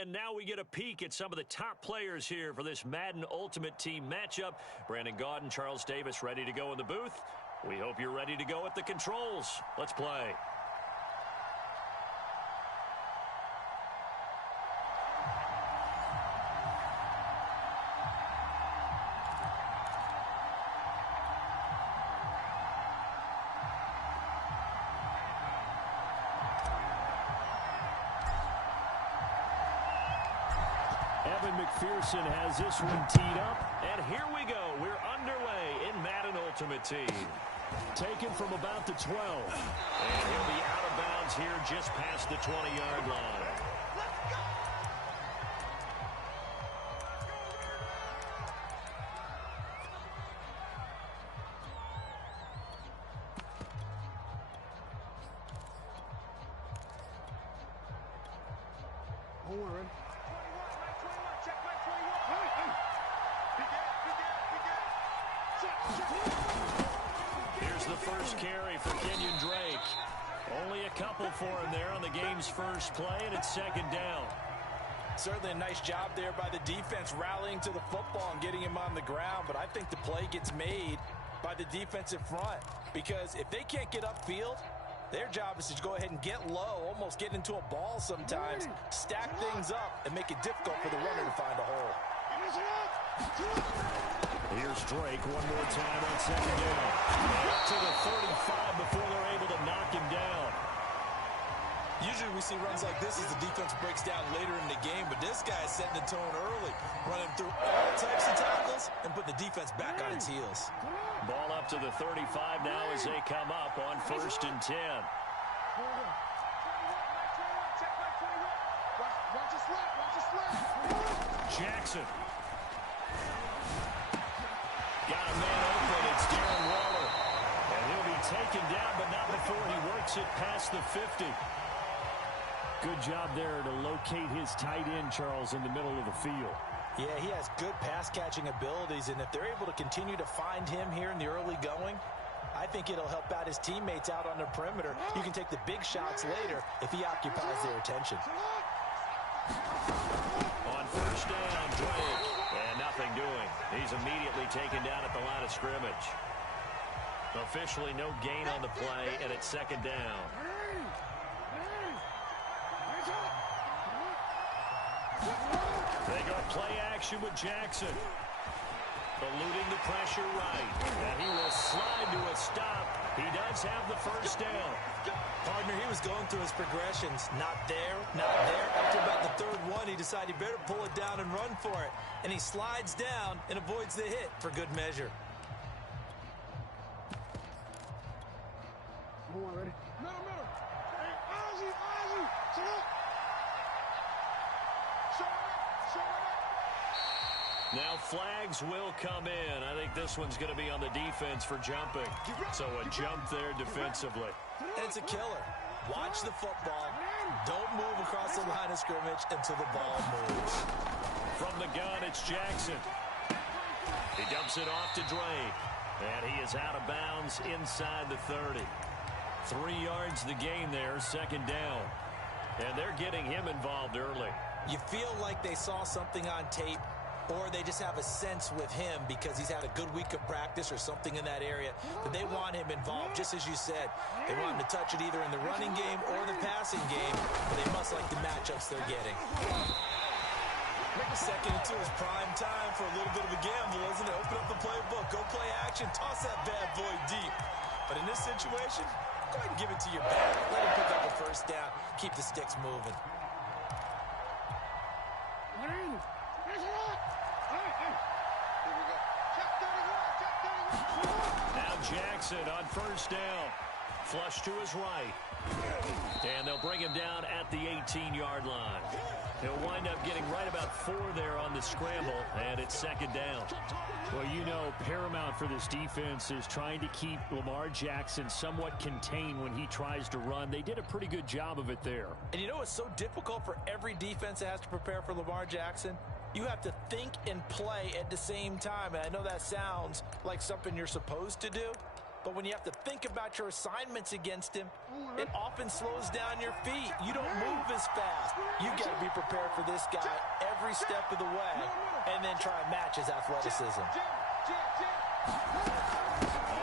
And now we get a peek at some of the top players here for this Madden Ultimate Team matchup. Brandon Gaudin, Charles Davis ready to go in the booth. We hope you're ready to go at the controls. Let's play. Evan McPherson has this one teed up. And here we go. We're underway in Madden Ultimate Team. Taken from about the 12. And he'll be out of bounds here just past the 20-yard line. Here's the first carry for Kenyon Drake. Only a couple for him there on the game's first play, and it's second down. Certainly a nice job there by the defense rallying to the football and getting him on the ground, but I think the play gets made by the defensive front because if they can't get upfield, their job is to go ahead and get low, almost get into a ball sometimes, stack things up, and make it difficult for the runner to find a hole. Here's Drake one more time on second down. Up to the 35 before they're able to knock him down. Usually we see runs like this as the defense breaks down later in the game, but this guy's setting the tone early, running through all types of tackles and put the defense back on its heels. Ball up to the 35 now as they come up on 1st and 10. Jackson. Got a man open. It's Darren Waller. And he'll be taken down, but not before he works it past the 50. Good job there to locate his tight end, Charles, in the middle of the field. Yeah, he has good pass-catching abilities, and if they're able to continue to find him here in the early going, I think it'll help out his teammates out on the perimeter. You can take the big shots later if he occupies their attention. On 1st down, Drake. And nothing doing. He's immediately taken down at the line of scrimmage. Officially no gain on the play, and it's second down. They go play action with Jackson. Eluding the pressure right. And he will slide to a stop. He does have the first down. Partner, he was going through his progressions. Not there, not there. After about the third one, he decided he better pull it down and run for it. And he slides down and avoids the hit for good measure. Now flags will come in. I think this one's going to be on the defense for jumping. So a jump there defensively. It's a killer. Watch the football. Don't move across the line of scrimmage until the ball moves. From the gun, it's Jackson. He dumps it off to Drake. And he is out of bounds inside the 30. 3 yards the gain there, second down. And they're getting him involved early. You feel like they saw something on tape, or they just have a sense with him because he's had a good week of practice or something in that area that they want him involved, just as you said. They want him to touch it either in the running game or the passing game, but they must like the matchups they're getting. Second into his prime time for a little bit of a gamble, isn't it? Open up the playbook, go play action, toss that bad boy deep. But in this situation, go ahead and give it to your back. Let him pick up a first down, keep the sticks moving. Now Jackson on 1st down. Flush to his right. And they'll bring him down at the 18-yard line. He'll wind up getting right about 4 there on the scramble, and it's second down. Well, you know, paramount for this defense is trying to keep Lamar Jackson somewhat contained when he tries to run. They did a pretty good job of it there. And you know it's so difficult for every defense that has to prepare for Lamar Jackson? You have to think and play at the same time. And I know that sounds like something you're supposed to do, But when you have to think about your assignments against him, it often slows down your feet. You don't move as fast. You got to be prepared for this guy every step of the way and then try and match his athleticism.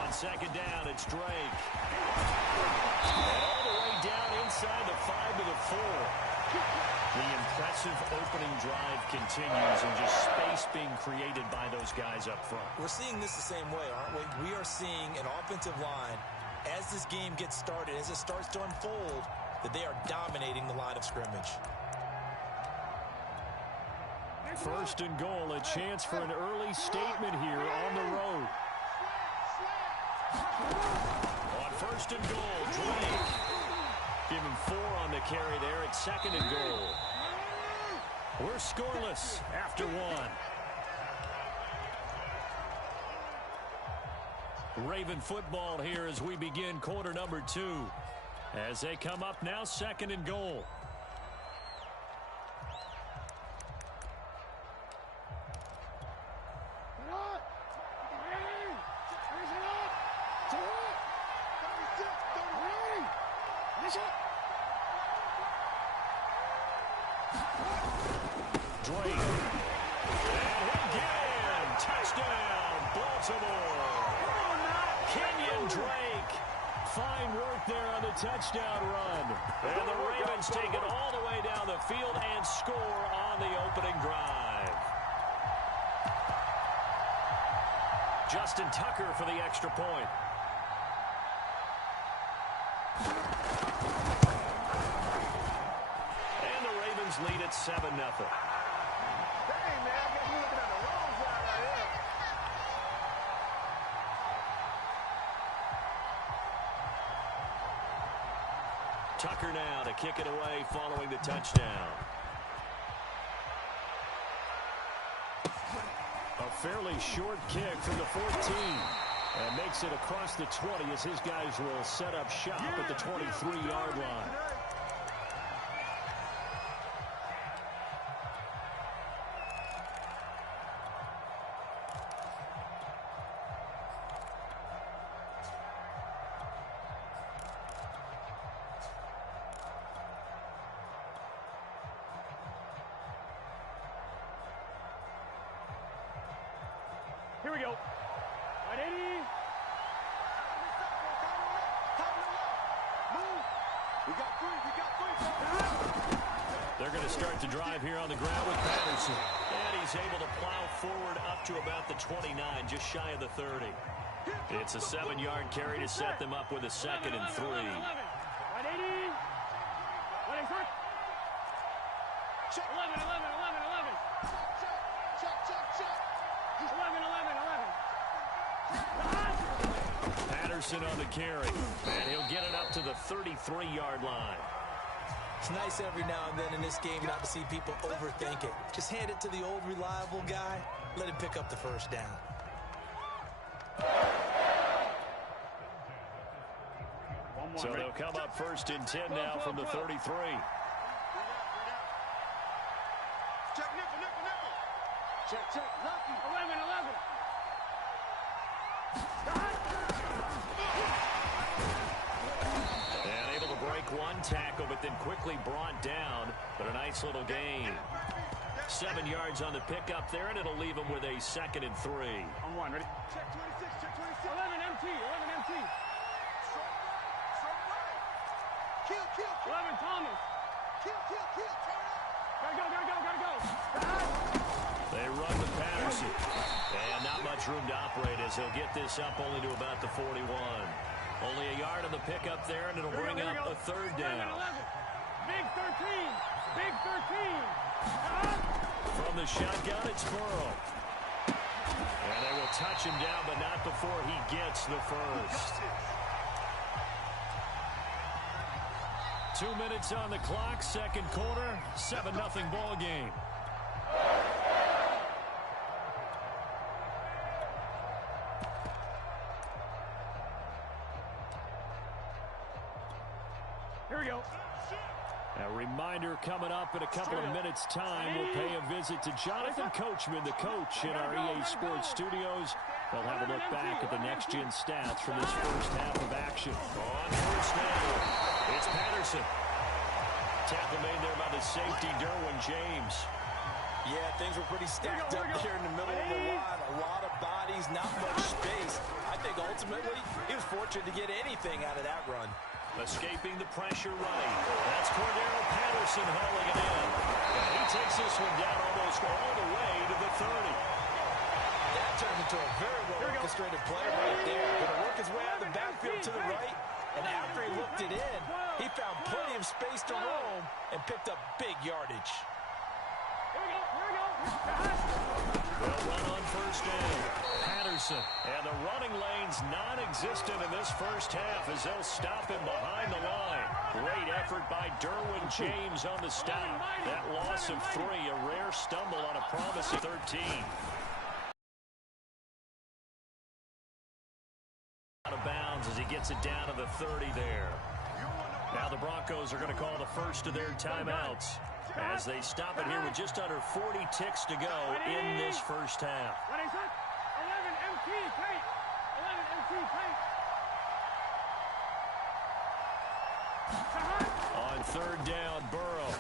On second down, it's Drake. And all the way down inside the 5 to the 4. The impressive opening drive continues and just space being created by those guys up front. We're seeing this the same way, aren't we? We are seeing an offensive line, as this game gets started, as it starts to unfold, that they are dominating the line of scrimmage. First and goal, a chance for an early statement here on the road. On first and goal, Drake. Give him 4 on the carry there at second and goal. We're scoreless after 1. Raven football here as we begin quarter number 2. As they come up now, second and goal. Drake. And again. Touchdown, Baltimore. Kenyon Drake. Fine work there on the touchdown run. And the Ravens take it all the way down the field and score on the opening drive. Justin Tucker for the extra point. And the Ravens lead at 7-0. Tucker now to kick it away following the touchdown. A fairly short kick from the 14. And makes it across the 20 as his guys will set up shop at the 23-yard line. Here we go. 180. They're going to start the drive here on the ground with Patterson. And he's able to plow forward up to about the 29, just shy of the 30. It's a 7-yard carry to set them up with a second and 3. 180. 11. 11. 11. 11. 11. Patterson on the carry. And he'll get it up to the 33-yard line. It's nice every now and then in this game not to see people overthink it. Just hand it to the old reliable guy. Let him pick up the first down. So they'll come up first and 10 now from the 33. Check, nickel. Check. Lucky. 11. And able to break one tackle, but then quickly brought down. But a nice little gain. 7 yards on the pickup there, and it'll leave him with a second and 3. On 1, ready? Check 26, check 26. 11 MT. Kill. 11 Thomas. Kill. Gotta go. They run to Patterson. And not much room to operate as he'll get this up only to about the 41. Only a yard on the pickup there, and it'll bring up a third down. 11. Big 13. From the shotgun, it's Burrow. And they will touch him down, but not before he gets the first. 2 minutes on the clock, second quarter, 7-0 ball game. Here we go. A reminder coming up in a couple of minutes' time. We'll pay a visit to Jonathan Coachman, the coach in our EA Sports studios. They'll have a look back at the next-gen stats from this first half of action. On first down, it's Patterson. Tackle made there by the safety, Derwin James. Yeah, things were pretty stacked up there in the middle of the line. A lot of bodies, not much space. I think ultimately he was fortunate to get anything out of that run. Escaping the pressure running. That's Cordero Patterson hauling it in. And he takes this one down almost all the way to the 30. That turned into a very well-orchestrated play right there. Going to work his way out of the backfield to the right. And after he looked it in, he found plenty of space to roam and picked up big yardage. They'll run on first down. Patterson. And the running lane's non-existent in this first half as they'll stop him behind the line. Great effort by Derwin James on the stop. That loss of 3, a rare stumble on a promising 13. Out of bounds as he gets it down to the 30 there. Now the Broncos are going to call the first of their timeouts as they stop it here with just under 40 ticks to go in this first half. 11 MT tight. 11 MT tight. On third down, Burrow.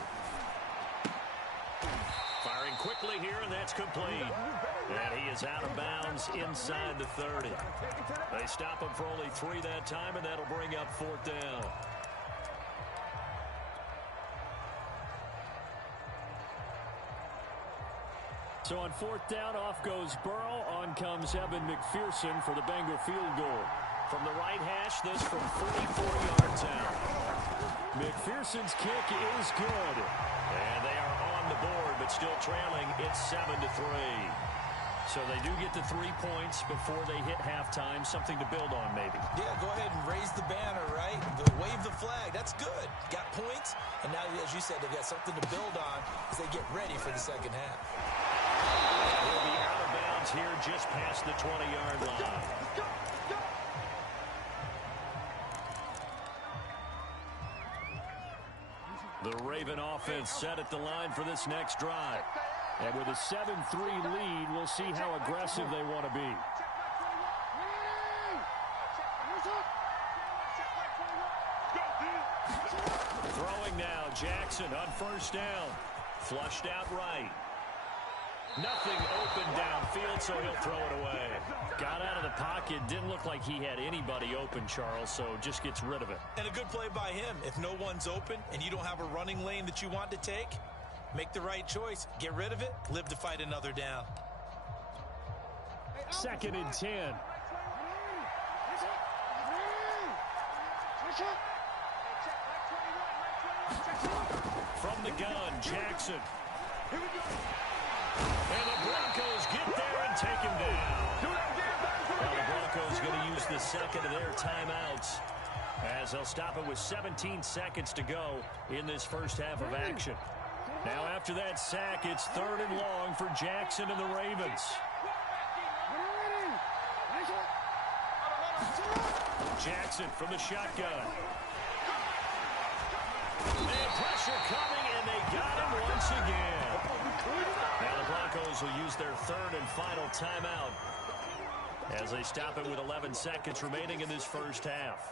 Firing quickly here, and that's complete. And he is out of bounds inside the 30. They stop him for only 3 that time, and that'll bring up fourth down. So on fourth down, off goes Burrow. On comes Evan McPherson for the Bengal field goal. From the right hash, this from 44 yards out. McPherson's kick is good. And they are on the board, but still trailing. It's 7-3. So they do get the 3 points before they hit halftime. Something to build on, maybe. Yeah, go ahead and raise the banner, right? Wave the flag. That's good. Got points, and now, as you said, they've got something to build on as they get ready for the second half. They'll be out of bounds here just past the 20-yard line. The Raven offense set at the line for this next drive. And with a 7-3 lead, we'll see how aggressive they want to be. Throwing now, Jackson on first down. Flushed out right. Nothing open downfield, so he'll throw it away. Got out of the pocket. Didn't look like he had anybody open, Charles, so just gets rid of it. And a good play by him. If no one's open and you don't have a running lane that you want to take, make the right choice. Get rid of it. Live to fight another down. 2nd and 10. From the gun, Jackson. And the Broncos get there and take him down. Now the Broncos going to use the second of their timeouts as they'll stop it with 17 seconds to go in this first half of action. Now after that sack, it's 3rd and long for Jackson and the Ravens. Jackson from the shotgun. And pressure coming, and they got him once again. Now the Broncos will use their 3rd and final timeout as they stop it with 11 seconds remaining in this first half.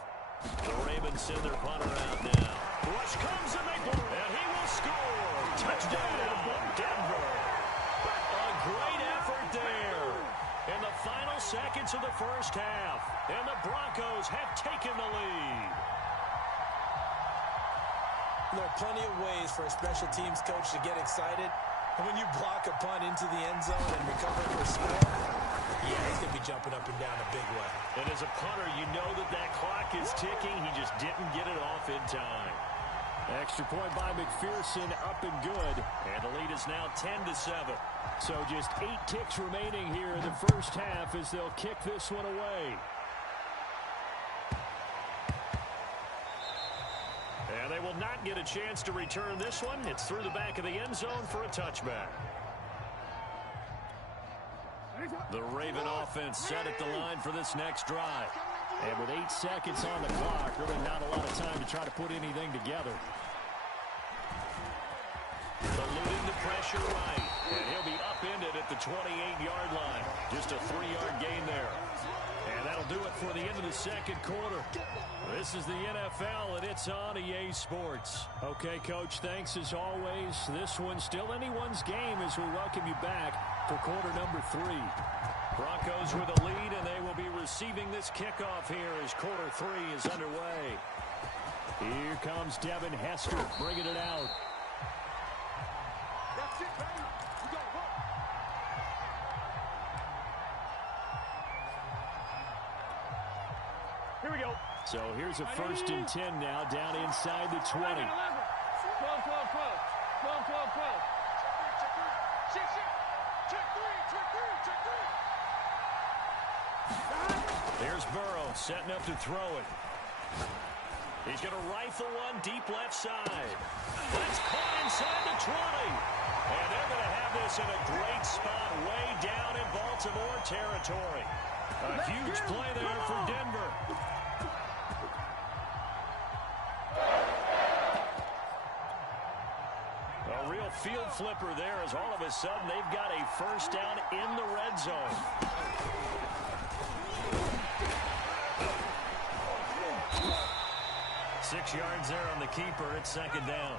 The Ravens send their punter out now. Rush comes and they blow, and he will score. Touchdown, Denver. A great effort there in the final seconds of the first half, and the Broncos have taken the lead. There are plenty of ways for a special teams coach to get excited. And when you block a punt into the end zone and recover for a score, yeah, he's going to be jumping up and down a big way. And as a punter, you know that clock is ticking. He just didn't get it off in time. Extra point by McPherson, up and good. And the lead is now 10-7. So just 8 ticks remaining here in the first half as they'll kick this one away. And they will not get a chance to return this one. It's through the back of the end zone for a touchback. The Raven offense set at the line for this next drive. And with 8 seconds on the clock, really not a lot of time to try to put anything together. Eluding the pressure right. And he'll be upended at the 28-yard line. Just a 3-yard gain there. And that'll do it for the end of the second quarter. This is the NFL, and it's on EA Sports. Okay, Coach, thanks as always. This one's still anyone's game as we welcome you back for quarter number 3. Broncos with a lead, and they will be receiving this kickoff here as quarter 3 is underway. Here comes Devin Hester bringing it out. That's it, baby. You got to work. Here we go. So here's a 1st and 10 now down inside the 20. 11, 12, 12, 12. 12, 12, 12. Check, check. Check 3, check 3, check 3. There's Burrow setting up to throw it. He's going to rifle one deep left side. That's caught inside the 20. And they're going to have this in a great spot way down in Baltimore territory. A huge play there for Denver. A real field flipper there as all of a sudden they've got a first down in the red zone. Six yards there on the keeper. It's second down.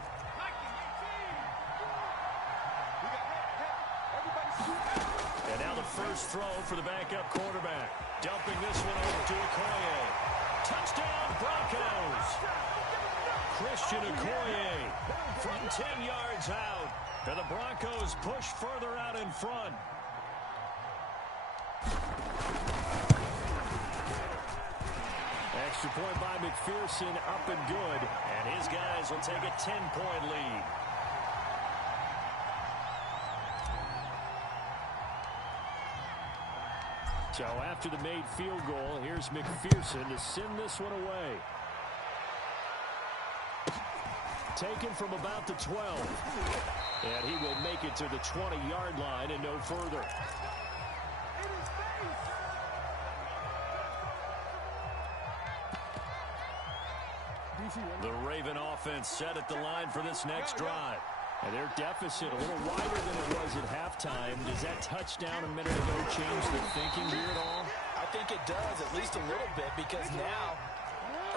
And now the first throw for the backup quarterback. Dumping this one over to Okoye. Touchdown, Broncos. Christian Okoye from 10 yards out. And the Broncos push further out in front. Extra point by McPherson, up and good. And his guys will take a 10-point lead. So after the made field goal, here's McPherson to send this one away. Taken from about the 12. And he will make it to the 20-yard line and no further. The Raven offense set at the line for this next drive. And their deficit a little wider than it was at halftime. Does that touchdown a minute ago change the thinking here at all? I think it does, at least a little bit, because now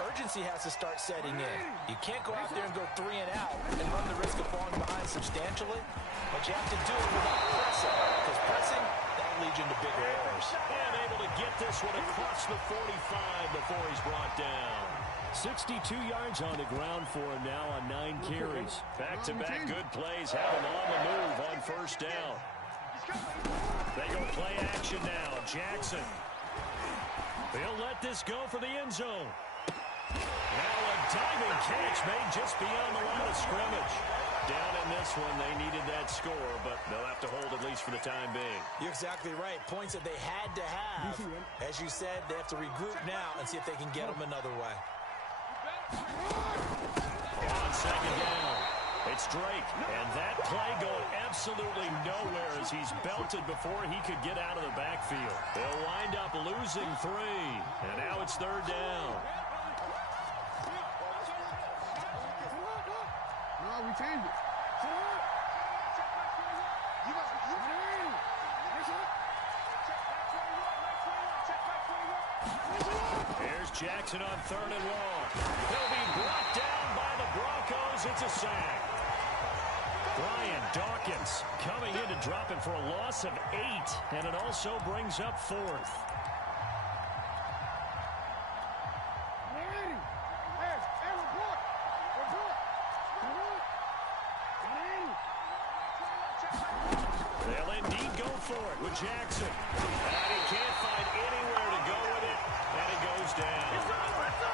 urgency has to start setting in. You can't go out there and go 3 and out and run the risk of falling behind substantially, but you have to do it without pressing, because pressing, that leads you into bigger errors. And able to get this one across the 45 before he's brought down. 62 yards on the ground for him now on 9 carries. Back-to-back good plays have him on the move on first down. They go play action now. Jackson. They'll let this go for the end zone. Now a diving catch made just beyond the line of scrimmage. Down in this one, they needed that score, but they'll have to hold at least for the time being. You're exactly right. Points that they had to have. As you said, they have to regroup now and see if they can get them another way. On second down, it's Drake, and that play going absolutely nowhere as he's belted before he could get out of the backfield. They'll wind up losing 3, and now it's third down. No, we changed it. Here's Jackson on 3rd and long. He'll be brought down by the Broncos. It's a sack. Brian Dawkins coming in to drop it for a loss of 8, and it also brings up 4th. They'll indeed go for it with Jackson. And he can't find anywhere to go with it, and it goes down.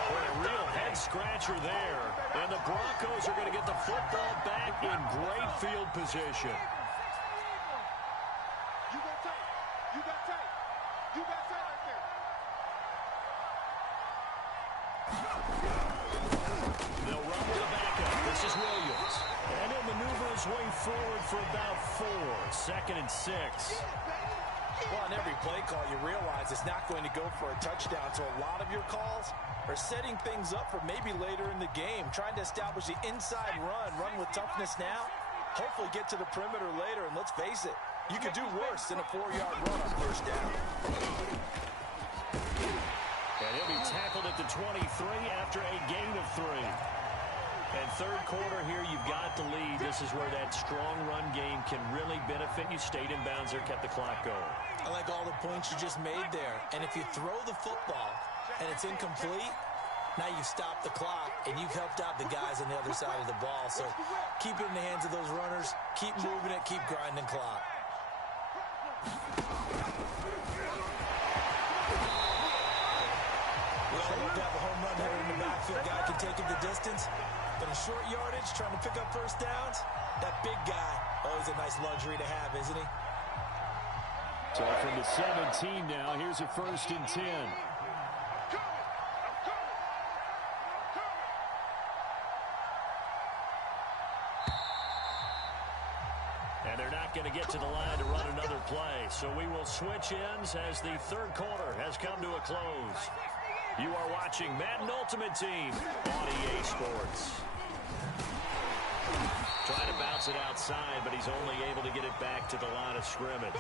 A real head-scratcher there, and the Broncos are going to get the football back in great field position. You got tight. You got tight. You got tight right there. They'll run with the backup. This is Williams. And he'll maneuver his way forward for about 4. 2nd and 6. Well, on every play call, you realize it's not going to go for a touchdown, so a lot of your calls are setting things up for maybe later in the game, trying to establish the inside run with toughness now, hopefully get to the perimeter later. And let's face it, you could do worse than a 4-yard run on first down. And he'll be tackled at the 23 after a gain of 3. And third quarter here, you've got the lead. This is where that strong run game can really benefit you. Stayed in bounds there, kept the clock going. I like all the points you just made there. And if you throw the football and it's incomplete, now you stop the clock and you've helped out the guys on the other side of the ball. So keep it in the hands of those runners. Keep moving it. Keep grinding clock. We all love to have a home run hitter in the backfield. Guy can take it the distance. But in short yardage, trying to pick up first downs, that big guy, always a nice luxury to have, isn't he? So from the 17 now, here's a 1st and 10. And they're not going to get to the line to run another play. So we will switch ends as the third quarter has come to a close. You are watching Madden Ultimate Team on EA Sports. Trying to bounce it outside, but he's only able to get it back to the line of scrimmage.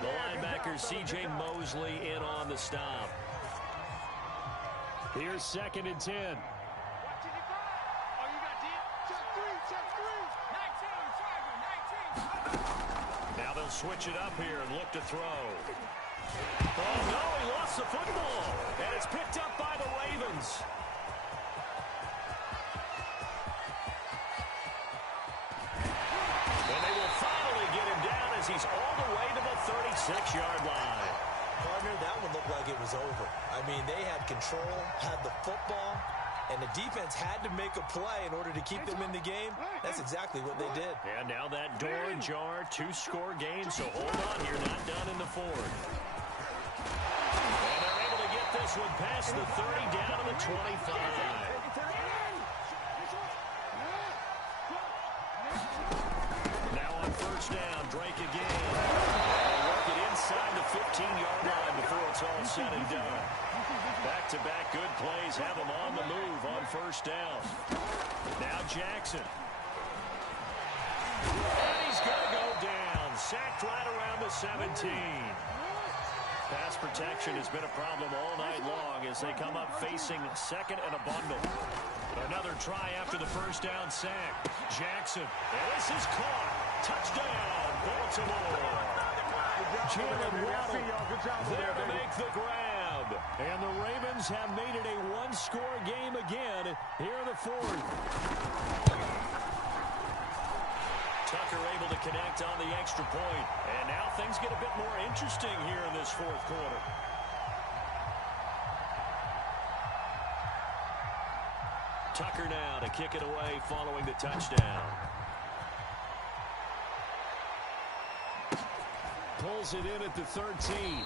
The linebacker, C.J. Mosley, in on the stop. Here's 2nd and 10. Now they'll switch it up here and look to throw. Oh, no, he lost the football. And it's picked up by the Ravens. And they will finally get him down as he's all the way to the 36-yard line. Partner, that one looked like it was over. I mean, they had control, had the football, and the defense had to make a play in order to keep them in the game. That's exactly what they did. And now that door ajar, 2-score game, so hold on, you're not done in the fourth. And they're able to get this one past the 30 down to the 25. Now on first down, Drake again. They'll work it inside the 15-yard line before it's all said and done. Back-to-back good plays have him on the move on first down. Now Jackson. And he's going to go down. Sacked right around the 17. Pass protection has been a problem all night long as they come up facing second and a bundle. Another try after the first down sack. Jackson. And this is caught. Touchdown, Baltimore. Jalen Waddle there to make the grab. And the Ravens have made it a 1-score game again here in the fourth. Tucker able to connect on the extra point. And now things get a bit more interesting here in this fourth quarter. Tucker now to kick it away following the touchdown. Pulls it in at the 13.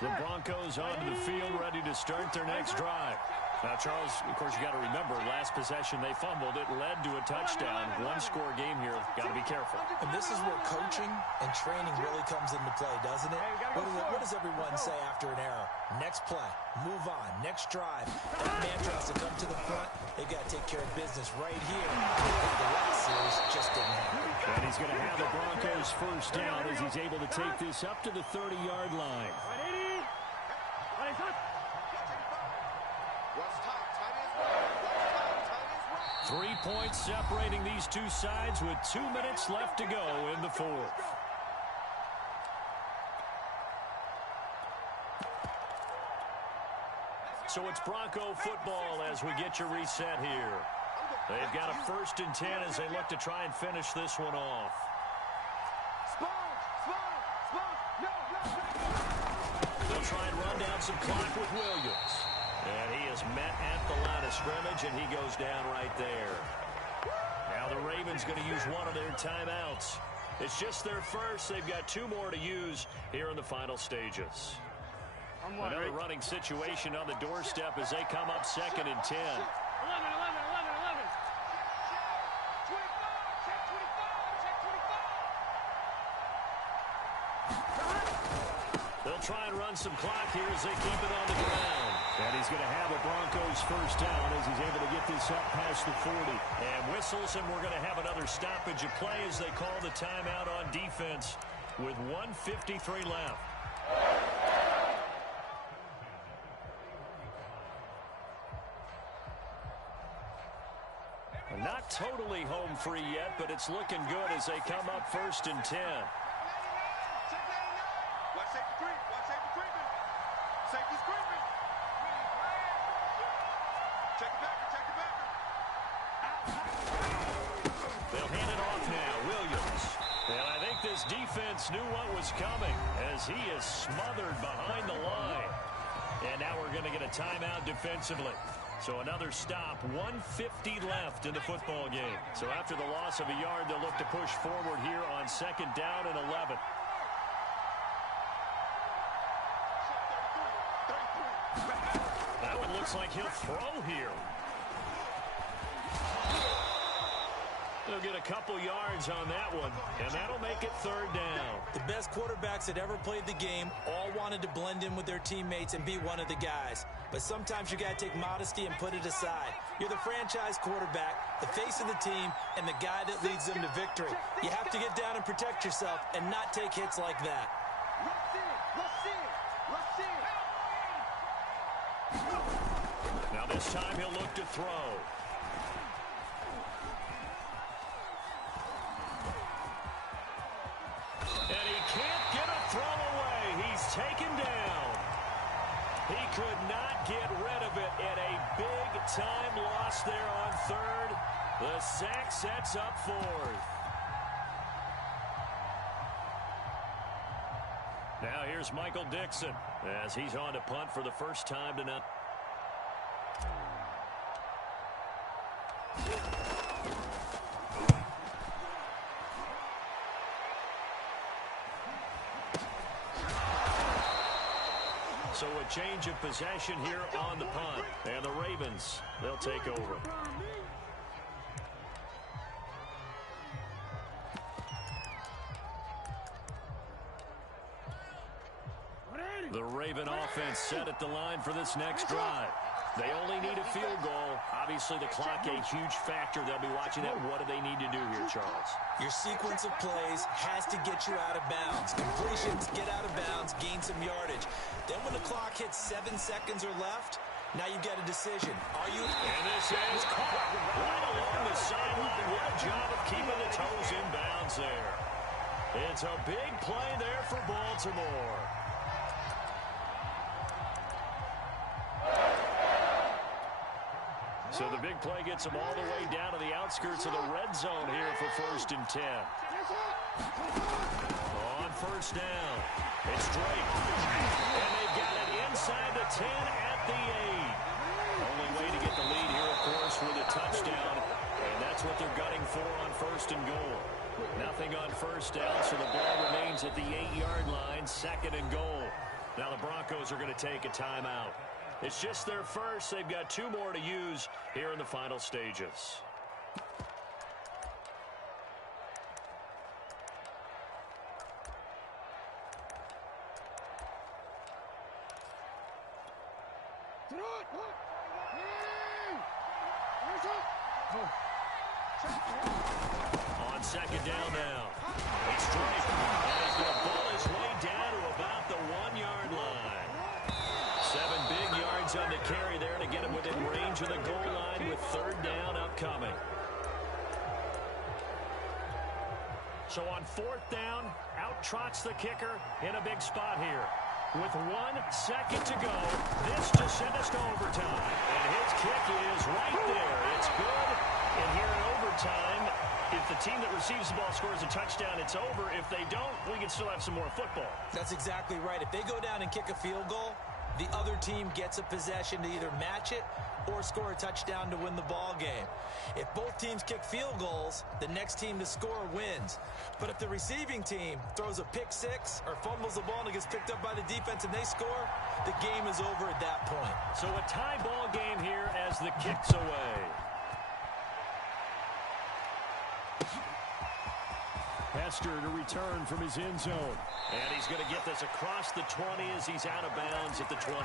The Broncos onto the field, ready to start their next drive. Now, Charles, of course, you got to remember, last possession they fumbled. It led to a touchdown. 1-score game here. Got to be careful. And this is where coaching and training really comes into play, doesn't it? What does everyone say after an error? Next play. Move on. Next drive. That mantra has to come to the front. They've got to take care of business right here. The last series just didn't happen. And he's going to have the Broncos first down as he's able to take this up to the 30-yard line. 3 points separating these two sides with 2 minutes left to go in the fourth. So it's Bronco football as we get your reset here. They've got a 1st and 10 as they look to try and finish this one off. They'll try and run down some clock with Williams. And he is met at the line of scrimmage, and he goes down right there. Now the Ravens going to use one of their timeouts. It's just their first. They've got 2 more to use here in the final stages. Another running situation on the doorstep as they come up 2nd and 10. 11. Check 25. They'll try and run some clock here as they keep it on the ground. And he's going to have a Broncos first down as he's able to get this up past the 40. And whistles, and we're going to have another stoppage of play as they call the timeout on defense with 1:53 left. Not totally home free yet, but it's looking good as they come up 1st and 10. Watch safety creep. Watch safety creeping. Safety's creeping. Check the backer. Check the backer. They'll hand it off now. Williams. And I think this defense knew what was coming as he is smothered behind the line. And now we're going to get a timeout defensively. So another stop, 1:50 left in the football game. So after the loss of a yard, they'll look to push forward here on 2nd down and 11. That one looks like he'll throw here. They'll get a couple yards on that one, and that'll make it 3rd down. The best quarterbacks that ever played the game all wanted to blend in with their teammates and be one of the guys. But sometimes you got to take modesty and put it aside. You're the franchise quarterback, the face of the team, and the guy that leads them to victory. You have to get down and protect yourself and not take hits like that. Now this time he'll look to throw. And he can't get a throw away. He's taken down. He could not get rid of it at a big-time loss there on 3rd. The sack sets up 4th. Now here's Michael Dixon as he's on to punt for the first time tonight. So a change of possession here on the punt. And the Ravens, they'll take over. The Raven offense set at the line for this next drive. They only need a field goal. Obviously, the clock a huge factor. They'll be watching that. What do they need to do here, Charles? Your sequence of plays has to get you out of bounds. Completions, get out of bounds, gain some yardage. Then when the clock hits 7 seconds or left, now you've got a decision. Are you... And this is caught right along the sideline. What a job of keeping the toes in bounds there. It's a big play there for Baltimore. So the big play gets them all the way down to the outskirts of the red zone here for 1st and 10. On 1st down, it's Drake. And they've got it inside the 10 at the 8. Only way to get the lead here, of course, with a touchdown. And that's what they're gunning for on 1st and goal. Nothing on 1st down, so the ball remains at the 8-yard line, 2nd and goal. Now the Broncos are going to take a timeout. It's just their first. They've got 2 more to use here in the final stages. On 2nd down now, it's Drake. And he's going to pull his way down to about the 1-yard line. 7 big yards on the carry there to get him within range of the goal line with 3rd down upcoming. So on 4th down, out trots the kicker in a big spot here. With 1 second to go, this to send us to overtime. And his kick is right there. It's good. And here in overtime, if the team that receives the ball scores a touchdown, it's over. If they don't, we can still have some more football. That's exactly right. If they go down and kick a field goal, the other team gets a possession to either match it or score a touchdown to win the ball game. If both teams kick field goals, the next team to score wins. But if the receiving team throws a pick 6 or fumbles the ball and it gets picked up by the defense and they score, the game is over at that point. So a tie ball game here as the kick's away. Hester to return from his end zone. And he's going to get this across the 20 as he's out of bounds at the 23.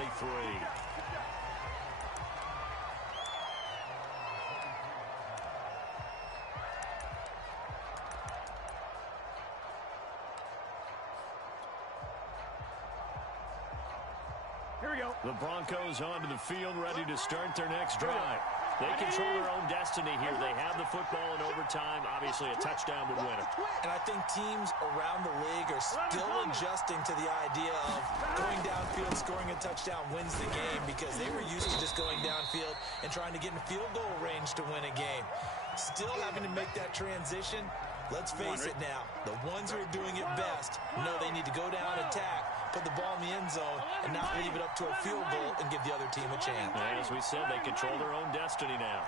Here we go. The Broncos onto the field, ready to start their next drive. They control their own destiny here. They have the football in overtime. Obviously, a touchdown would win it. And I think teams around the league are still adjusting to the idea of going downfield, scoring a touchdown wins the game, because they were used to just going downfield and trying to get in field goal range to win a game. Still having to make that transition. Let's face it now, the ones who are doing it best know they need to go down, attack, put the ball in the end zone, and not leave it up to a field goal and give the other team a chance. And as we said, they control their own destiny now.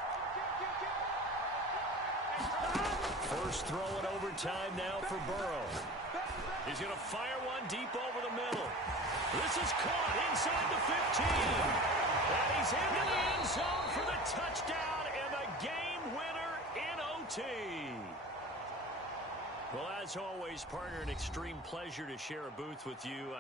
First throw in overtime now for Burrow. He's going to fire one deep over the middle. This is caught inside the 15. And he's into the end zone for the touchdown and the game winner in OT. Well, as always, partner, an extreme pleasure to share a booth with you.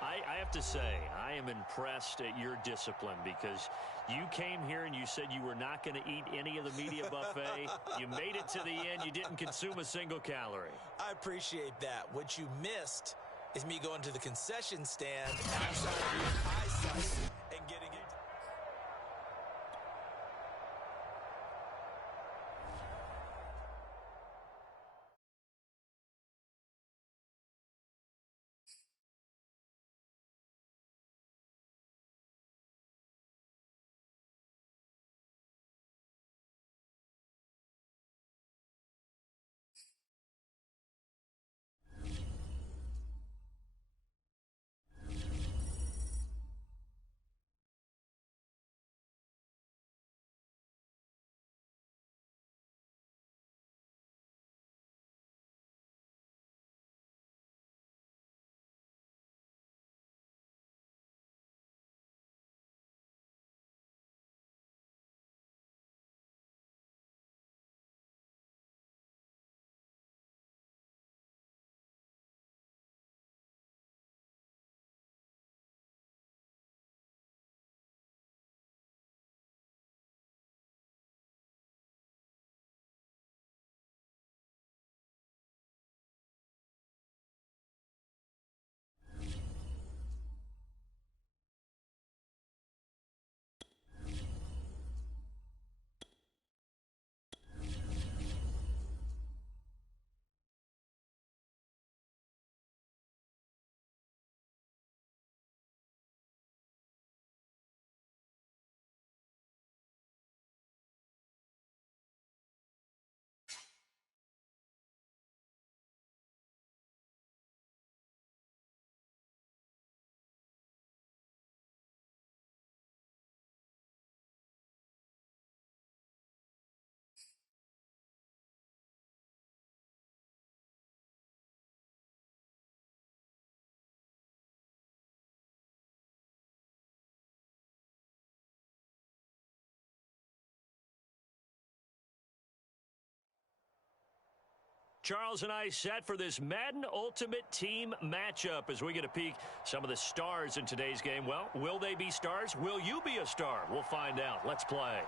I have to say, I am impressed at your discipline, because you came here and you said you were not going to eat any of the media buffet. You made it to the end. You didn't consume a single calorie. I appreciate that. What you missed is me going to the concession stand outside of your eyesight and getting it. Charles and I set for this Madden Ultimate Team matchup as we get a peek some of the stars in today's game. Well, will they be stars? Will you be a star? We'll find out. Let's play.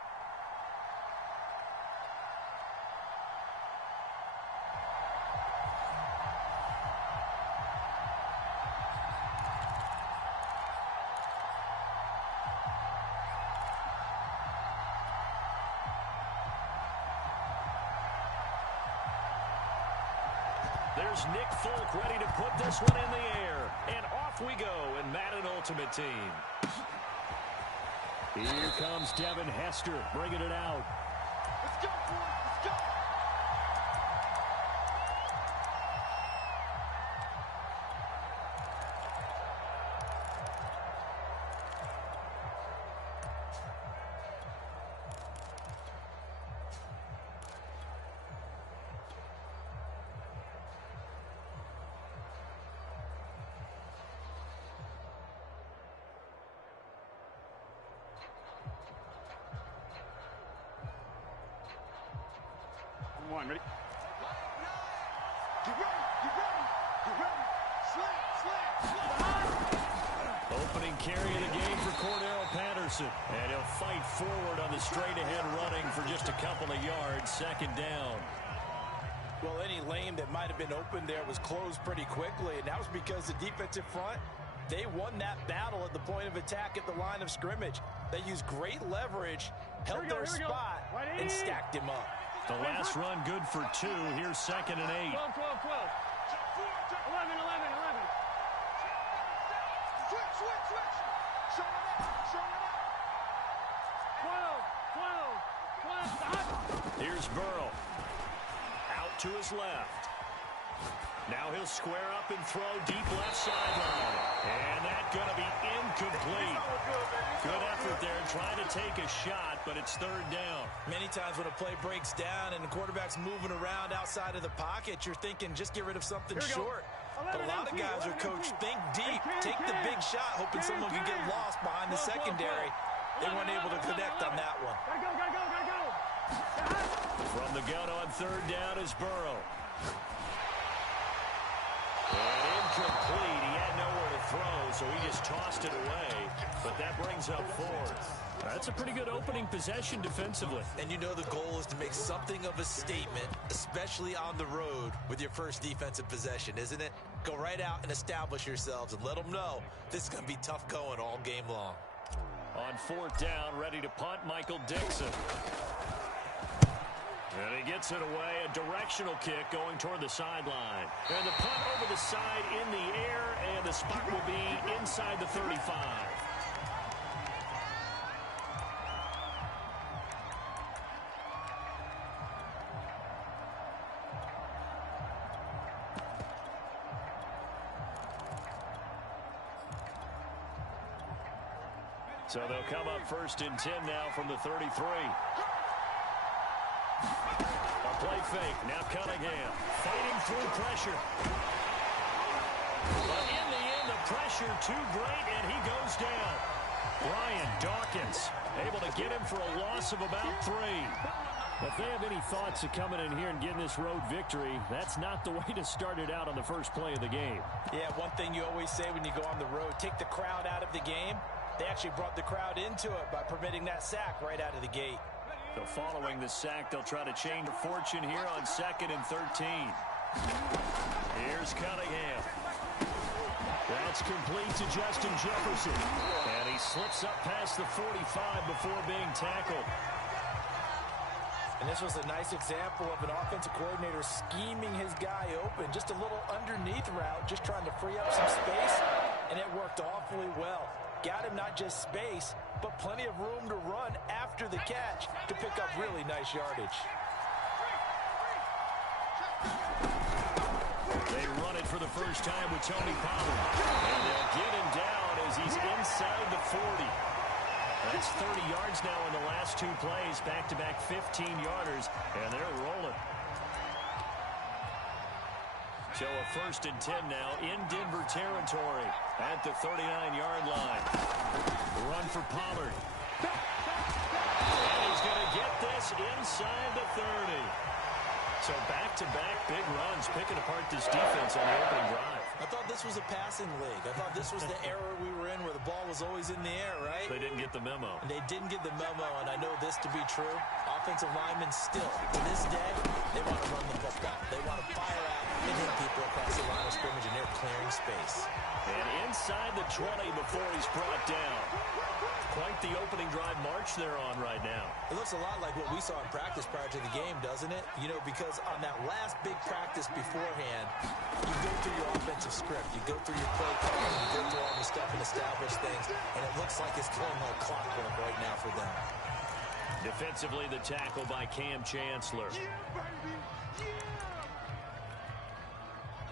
There's Nick Folk ready to put this one in the air. And off we go in Madden Ultimate Team. Here comes Devin Hester bringing it out. Let's go, boys. Let's go. One, ready? Get ready. Get ready. Get ready. Slam. Slam. Slam. Opening carry of the game for Cordero Patterson. And he'll fight forward on the straight-ahead running for just a couple of yards. Second down. Well, any lane that might have been open there was closed pretty quickly, and that was because the defensive front, they won that battle at the point of attack at the line of scrimmage. They used great leverage, held their spot, and stacked him up. The last run good for 2. Here's 2nd and 8. 12, 12, 12. 11, 11, 11. Switch, switch, switch. Showing up, showing up. 12, 12, 12. Here's Burrow. Out to his left. Now he'll square up and throw deep left sideline. And that's going to be incomplete. Good effort there, trying to take a shot, but it's 3rd down. Many times when a play breaks down and the quarterback's moving around outside of the pocket, you're thinking just get rid of something short. But a lot of guys are coached, think deep, take the big shot, hoping someone can get lost behind the secondary. They weren't able to connect on that one. Gotta go. From the gun on 3rd down is Burrow. And incomplete. He had nowhere to throw, so he just tossed it away. But that brings up 4th. That's a pretty good opening possession defensively. And you know the goal is to make something of a statement, especially on the road with your first defensive possession, isn't it? Go right out and establish yourselves and let them know this is going to be tough going all game long. On 4th down, ready to punt, Michael Dixon. And he gets it away, a directional kick going toward the sideline. And the punt over the side in the air, and the spot will be inside the 35. So they'll come up 1st and 10 now from the 33. A play fake. Now Cunningham fighting through pressure. But in the end, the pressure too great, and he goes down. Brian Dawkins able to get him for a loss of about 3. If they have any thoughts of coming in here and getting this road victory, that's not the way to start it out on the first play of the game. Yeah, one thing you always say when you go on the road, take the crowd out of the game. They actually brought the crowd into it by permitting that sack right out of the gate. So following the sack, they'll try to change their fortune here on 2nd and 13. Here's Cunningham. That's complete to Justin Jefferson. And he slips up past the 45 before being tackled. And this was a nice example of an offensive coordinator scheming his guy open. Just a little underneath route, just trying to free up some space. And it worked awfully well. Got him not just space, but plenty of room to run after the catch to pick up really nice yardage. They run it for the first time with Tony Pollard. And they'll get him down as he's inside the 40. That's 30 yards now in the last 2 plays, back-to-back 15-yarders, and they're rolling. So a 1st and 10 now in Denver territory at the 39-yard line. Run for Pollard. And he's going to get this inside the 30. So back-to-back big runs, picking apart this defense on the opening drive. I thought this was a passing league. I thought this was the era we were in where the ball was always in the air, right? They didn't get the memo. And they didn't get the memo, and I know this to be true. Offensive linemen still, to this day, they want to run the football. They want to fire out and hit people across the line of scrimmage, and they're clearing space. And inside the 20 before he's brought down. Quite the opening drive march they're on right now. It looks a lot like what we saw in practice prior to the game, doesn't it? You know, because on that last big practice beforehand, you go through your offensive script, you go through your play calling, you go through all the stuff and establish things, and it looks like it's going like clockwork right now for them. Defensively, the tackle by Cam Chancellor.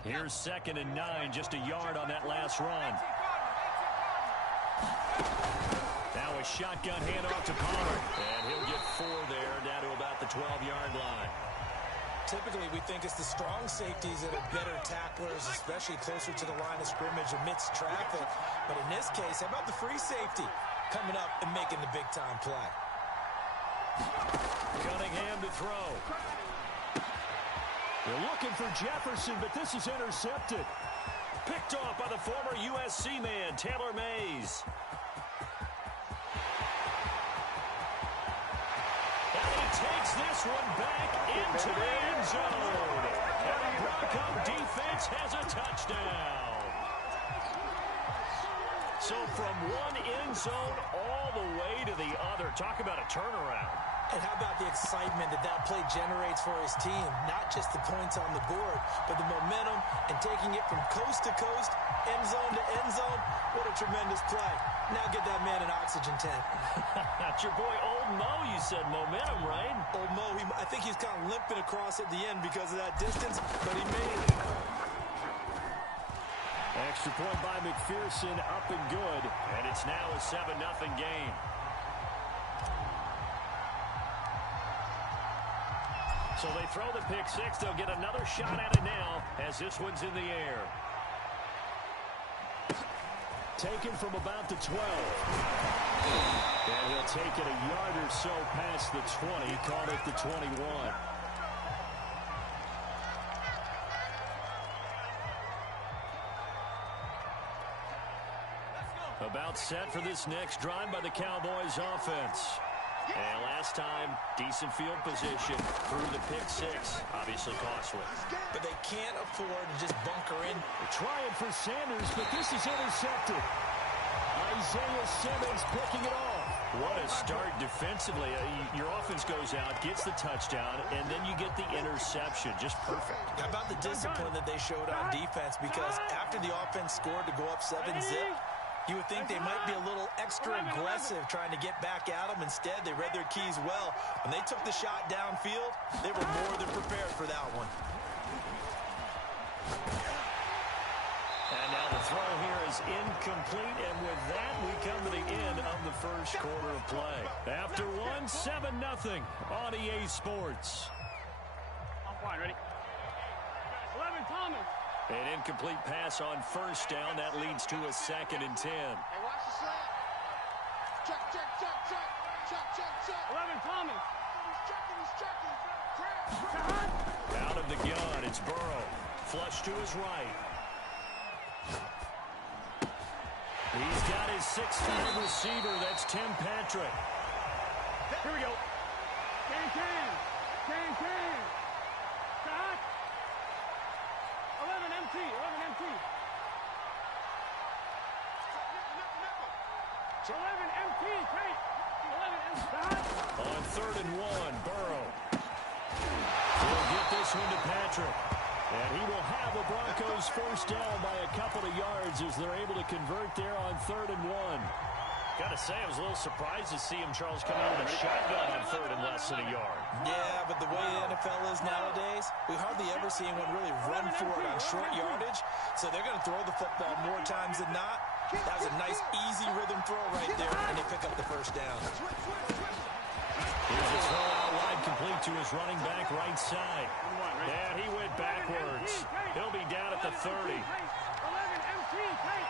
Here's 2nd and 9, just a yard on that last run. Now a shotgun handoff to Pollard, and he'll get 4 there, down to about the 12-yard line. Typically, we think it's the strong safeties that are better tacklers, especially closer to the line of scrimmage amidst traffic. But in this case, how about the free safety coming up and making the big-time play? Cunningham to throw. They're looking for Jefferson, but this is intercepted. Picked off by the former USC man, Taylor Mays. And he takes this one back into the end zone. And the Bronco defense has a touchdown. So from one end zone all the way to the other. Talk about a turnaround. And how about the excitement that play generates for his team? Not just the points on the board, but the momentum and taking it from coast to coast, end zone to end zone. What a tremendous play. Now get that man an oxygen tank. That's your boy Old Mo, you said momentum, right? Old Mo, I think he's kind of limping across at the end because of that distance, but he made it. Extra point by McPherson, up and good. And it's now a 7-0 game. So they throw the pick six. They'll get another shot at it now as this one's in the air. Taken from about the 12. And he'll take it a yard or so past the 20. Call it the 21. About set for this next drive by the Cowboys offense. And last time, decent field position through the pick six. Obviously costly. But they can't afford to just bunker in. They're trying for Sanders, but this is intercepted. Isaiah Simmons picking it off. What a start defensively. Your offense goes out, gets the touchdown, and then you get the interception. Just perfect. How about the discipline that they showed on defense? Because after the offense scored to go up 7-zip, you would think they might be a little extra aggressive trying to get back at them. Instead, they read their keys well. When they took the shot downfield, they were more than prepared for that one. And now the throw here is incomplete. And with that, we come to the end of the first quarter of play. After one, 7-0 on EA Sports. I'm fine, ready? 11, Thomas. An incomplete pass on first down. That leads to a 2nd and 10. Hey, watch the slant. Check, check, check, check. Check, check, check. 11, Thomas. He's checking, he's checking. Out of the gun, it's Burrow. Flush to his right. He's got his 6th receiver. That's Tim Patrick. Here we go. Can. Stop. 11 MT. 11 MT. 11 MT. Take. 11 MT. On 3rd and 1, Burrow. He'll get this one to Patrick. And he will have the Broncos first down by a couple of yards as they're able to convert there on 3rd and 1. Got to say, I was a little surprised to see him, Charles, come out with a shotgun on 3rd and less than a yard. Yeah, but the way the NFL is nowadays, we hardly ever see anyone really run for it on short yardage. So they're going to throw the football more times than not. That was a nice, easy rhythm throw right there, and they pick up the first down. Here's a throw out wide, complete to his running back right side. And he went backwards. He'll be down at the 30. 11 MT. Take.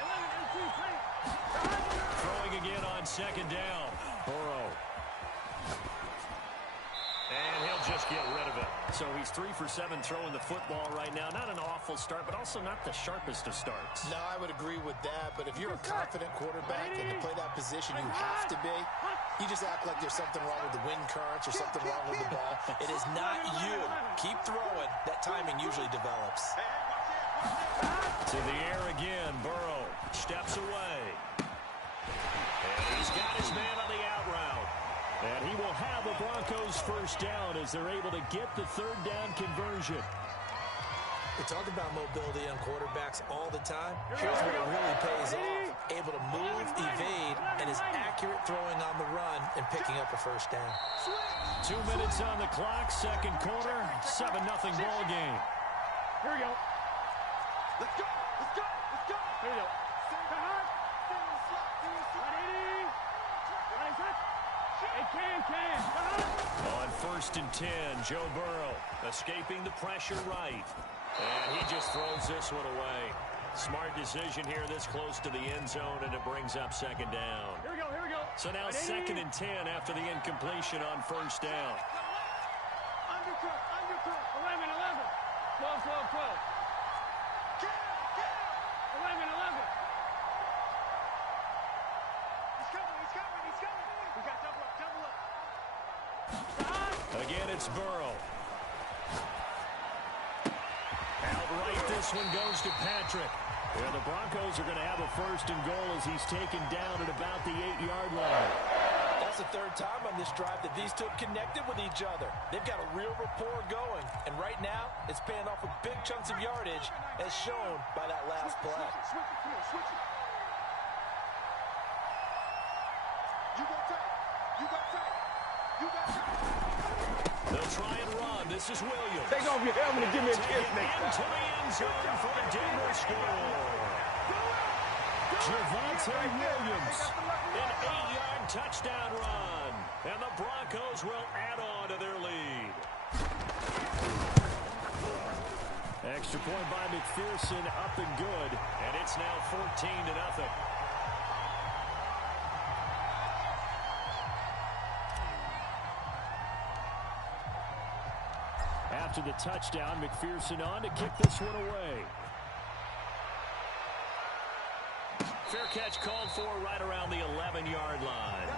11 MT. Take. Throwing again on 2nd down. Burrow. And he'll just get rid of it. So he's 3 for 7 throwing the football right now. Not an awful start, but also not the sharpest of starts. No, I would agree with that. But if you're a confident quarterback and to play that position, you have to be. You just act like there's something wrong with the wind currents or something wrong with the ball. It is not you. Keep throwing. That timing usually develops. To the air again. Burrow steps away. And he's got his man on the out route. And he will have the Broncos first down as they're able to get the 3rd down conversion. We talk about mobility on quarterbacks all the time. Here's where it really pays off. Able to move, evade, and is accurate throwing on the run and picking up a first down. 2 minutes on the clock, 2nd quarter, 7-0 ball game. Here we go. Let's go. Let's go. Let's go. Here we go. Ready. Ready, set. It can. On 1st and 10, Joe Burrow escaping the pressure right. And he just throws this one away. Smart decision here this close to the end zone, and it brings up 2nd down. Here we go. So now 2nd and 10 after the incompletion on 1st down. Undercut. 11. Again, it's Burrow. Outright, this one goes to Patrick. Yeah, the Broncos are going to have a first and goal as he's taken down at about the 8-yard line. That's the third time on this drive that these two have connected with each other. They've got a real rapport going, and right now it's paying off with big chunks of yardage as shown by that last play. They'll try and run. This is Williams. Take off your helmet and give me a kiss next time. Into the end zone for a Denver score. Javonte Williams, an 8-yard touchdown run. And the Broncos will add on to their lead. Extra point by McPherson, up and good. And it's now 14-0. After the touchdown, McPherson on to kick this one away. Fair catch called for right around the 11-yard line.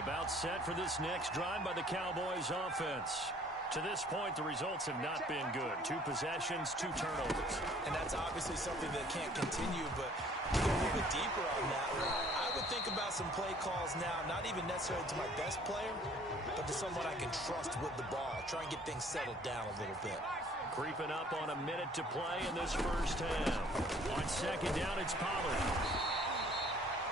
About set for this next drive by the Cowboys offense. To this point, the results have not been good. 2 possessions, 2 turnovers. And that's obviously something that can't continue, but to go a little bit deeper on that one, I would think about some play calls now, not even necessarily to my best player, but to someone I can trust with the ball. Try and get things settled down a little bit. Creeping up on a minute to play in this first half. On second down, it's Pollard.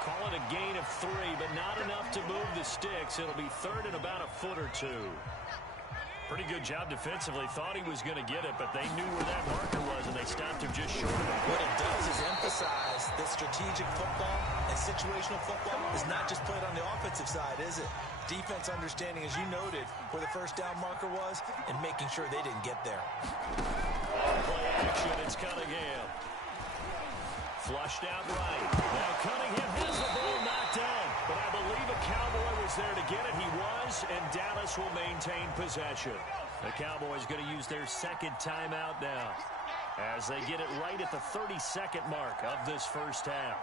Call it a gain of 3, but not enough to move the sticks. It'll be third and about a foot or 2. Pretty good job defensively. Thought he was going to get it, but they knew where that marker was, and they stopped him just short of it. What it does is emphasize that strategic football and situational football is not just played on the offensive side, is it? Defense understanding, as you noted, where the first down marker was and making sure they didn't get there. Play action, it's Cunningham. Flushed out right. Now Cunningham has the ball knocked down, but I believe a Cowboy was there to get it. He was, and Dallas will maintain possession. The Cowboys going to use their second timeout now as they get it right at the 32nd mark of this first half.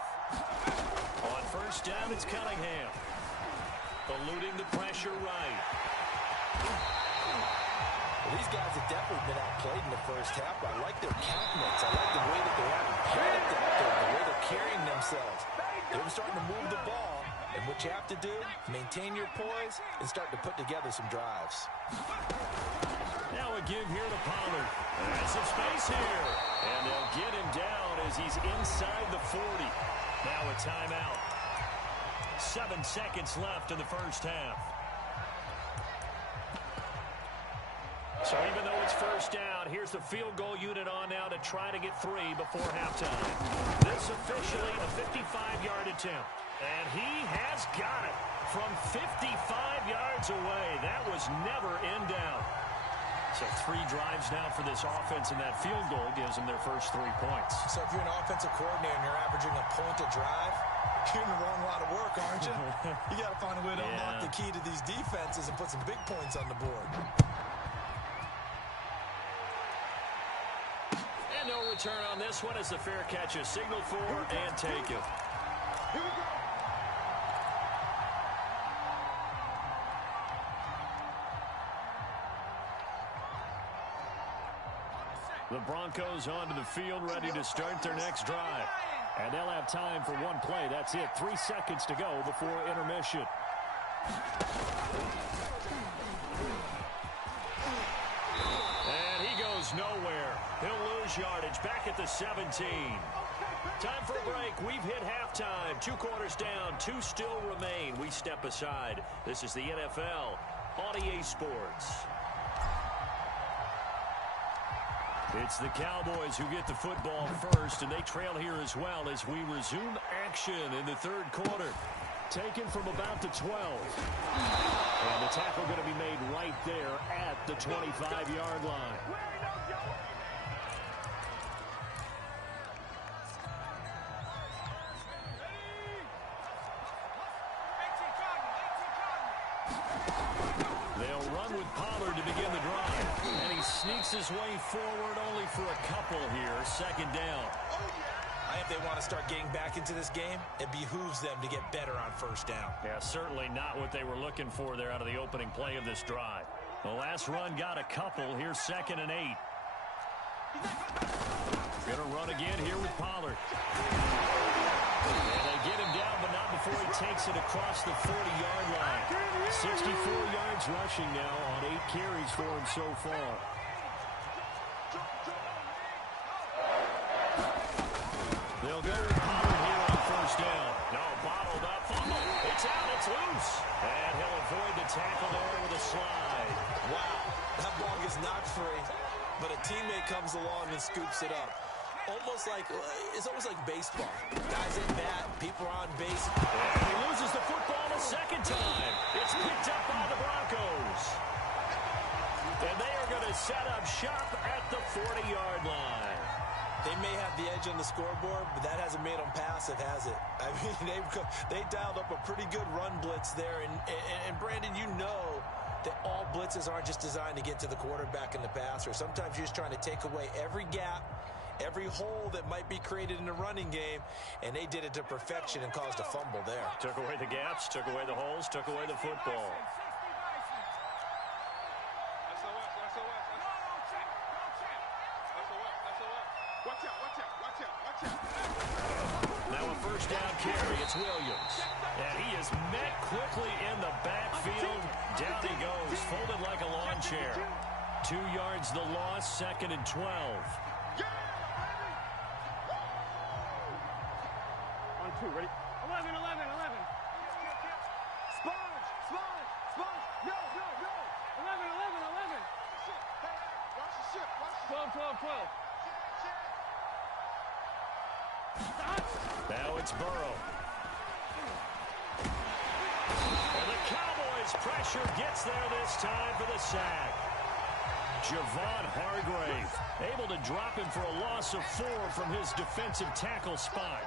On first down, it's Cunningham. Eluding the pressure right. Well, these guys have definitely been outplayed in the first half. I like their countenance. I like the way that they haven't panicked out there, the way they're carrying themselves. They're starting to move the ball, and what you have to do, maintain your poise and start to put together some drives. Now a give here to Pollard. There's some space here, and they'll get him down as he's inside the 40. Now a timeout. 7 seconds left in the first half. So even though it's first down, here's the field goal unit on now to try to get 3 before halftime. This officially a 55-yard attempt. And he has got it from 55 yards away. That was never in doubt. So 3 drives now for this offense, and that field goal gives them their first 3 points. So if you're an offensive coordinator and you're averaging a point a drive, you're in the wrong line of work, aren't you? You got to find a way to unlock the key to these defenses and put some big points on the board. And no return on this one as the fair catch is signaled for and taken. Here we go. The Broncos onto the field, ready to start their next drive. And they'll have time for 1 play. That's it. 3 seconds to go before intermission. And he goes nowhere. He'll lose yardage back at the 17. Time for a break. We've hit halftime. 2 quarters down. 2 still remain. We step aside. This is the NFL on EA Sports. It's the Cowboys who get the football first, and they trail here as well as we resume action in the 3rd quarter. Taken from about the 12. And the tackle going to be made right there at the 25-yard line. run with Pollard to begin the drive. And he sneaks his way forward only for a couple here. Second down. I think they want to start getting back into this game. It behooves them to get better on first down. Yeah, certainly not what they were looking for there out of the opening play of this drive. The last run got a couple. Here's 2nd and 8. Gonna run again here with Pollard. And they get him down, but not before he takes it across the 40-yard line. 64 yards rushing now on 8 carries for him so far. They'll go with Pollard here on first down. No, bottled up. Fumble. It's out. It's loose. And he'll avoid the tackle there with a slide. Wow, that ball is not free, but a teammate comes along and scoops it up. It's almost like baseball. Guys at bat, people are on base. And he loses the football a second time. It's picked up by the Broncos. And they are going to set up shop at the 40-yard line. They may have the edge on the scoreboard, but that hasn't made them passive, has it? I mean, they dialed up a pretty good run blitz there. And Brandon, you know that all blitzes aren't just designed to get to the quarterback and the passer. Sometimes you're just trying to take away every gap, every hole that might be created in the running game, and they did it to perfection and caused a fumble there. Took away the gaps, took away the holes, took away the football. Now a first down carry. It's Williams. And he is met quickly in the backfield. Down he goes, folded like a lawn chair. 2 yards the loss, 2nd and 12. 1-2, ready? 11. Sponge. Yo. 11. Watch the ship. 12. Now it's Burrow. And the Cowboys' pressure gets there this time for the sack. Javon Hargrave able to drop him for a loss of 4 from his defensive tackle spot.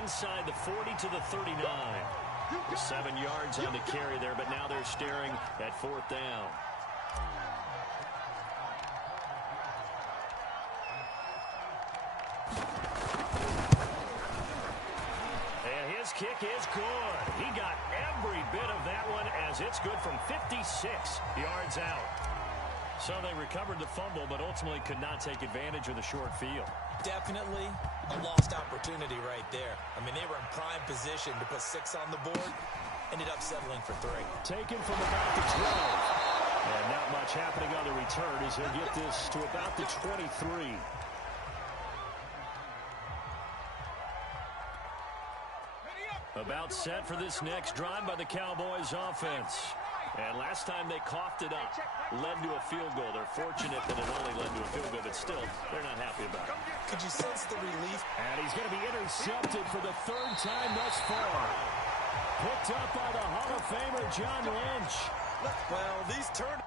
Inside the 40 to the 39. 7 yards on the carry there, but now they're staring at 4th down. And his kick is good. He got every bit of that one as it's good from 56 yards out. So they recovered the fumble, but ultimately could not take advantage of the short field. Definitely a lost opportunity right there. I mean, they were in prime position to put 6 on the board. Ended up settling for 3. Taken from about the 12. And not much happening on the return as he'll get this to about the 23. About set for this next drive by the Cowboys offense. And last time they coughed it up, led to a field goal. They're fortunate that it only led to a field goal, but still, they're not happy about it. Could you sense the relief? And he's going to be intercepted for the 3rd time thus far. Picked up by the Hall of Famer, John Lynch. Well, these turn...